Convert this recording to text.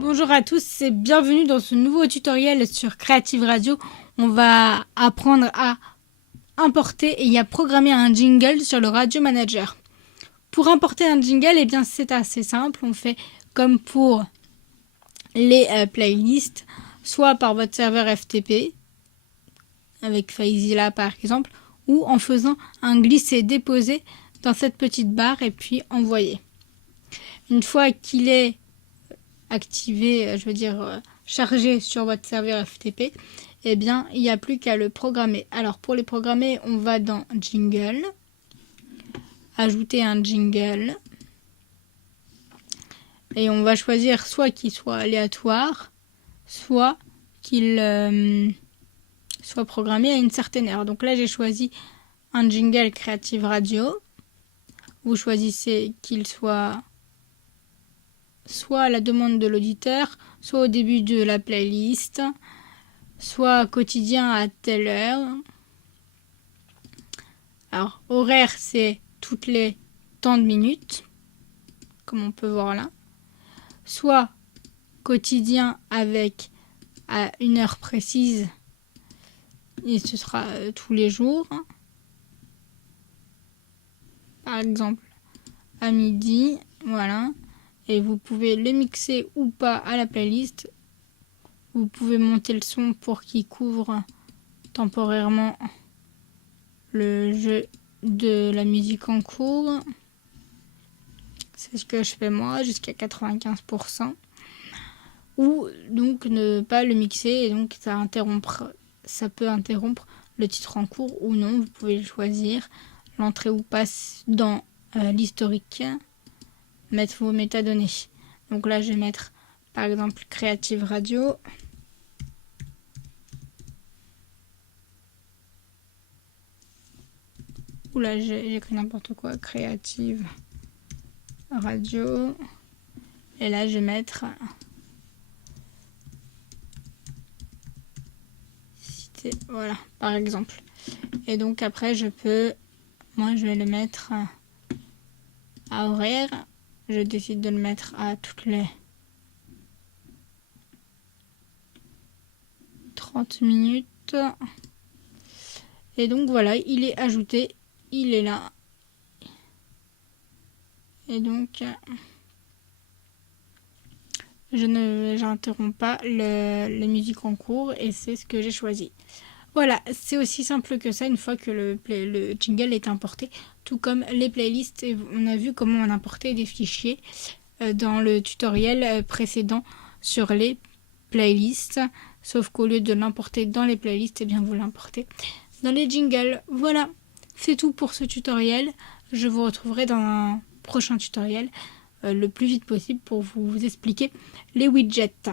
Bonjour à tous et bienvenue dans ce nouveau tutoriel sur Creative Radio. On va apprendre à importer et à programmer un jingle sur le Radio Manager. Pour importer un jingle, eh bien c'est assez simple. On fait comme pour les playlists, soit par votre serveur FTP, avec FileZilla par exemple, ou en faisant un glisser-déposer dans cette petite barre et puis envoyer. Une fois qu'il est activé, chargé sur votre serveur FTP, eh bien, il n'y a plus qu'à le programmer. Alors, pour les programmer, on va dans Jingle, ajouter un jingle, et on va choisir soit qu'il soit aléatoire, soit qu'il soit programmé à une certaine heure. Donc là, j'ai choisi un jingle Creative Radio. Vous choisissez qu'il soit à la demande de l'auditeur, soit au début de la playlist, soit quotidien à telle heure. Alors, horaire, c'est toutes les tant de minutes, comme on peut voir là. Soit quotidien avec à une heure précise, et ce sera tous les jours. Par exemple, à midi, voilà. Et vous pouvez le mixer ou pas à la playlist. Vous pouvez monter le son pour qu'il couvre temporairement le jeu de la musique en cours. C'est ce que je fais moi, jusqu'à 95%. Ou donc ne pas le mixer et donc ça peut interrompre le titre en cours ou non. Vous pouvez le choisir, l'entrée ou pas dans l'historique. Mettre vos métadonnées. Donc là, je vais mettre par exemple Creative Radio. Oula, j'ai écrit n'importe quoi. Creative Radio. Et là, je vais mettre cité, voilà, par exemple. Et donc après, je vais le mettre à horaire. Je décide de le mettre à toutes les 30 minutes. Et donc voilà, il est ajouté, il est là. Et donc, j'interromps pas la musique en cours et c'est ce que j'ai choisi. Voilà, c'est aussi simple que ça une fois que le jingle est importé, tout comme les playlists. On a vu comment on importait des fichiers dans le tutoriel précédent sur les playlists, sauf qu'au lieu de l'importer dans les playlists, eh bien vous l'importez dans les jingles. Voilà, c'est tout pour ce tutoriel. Je vous retrouverai dans un prochain tutoriel le plus vite possible pour vous expliquer les widgets.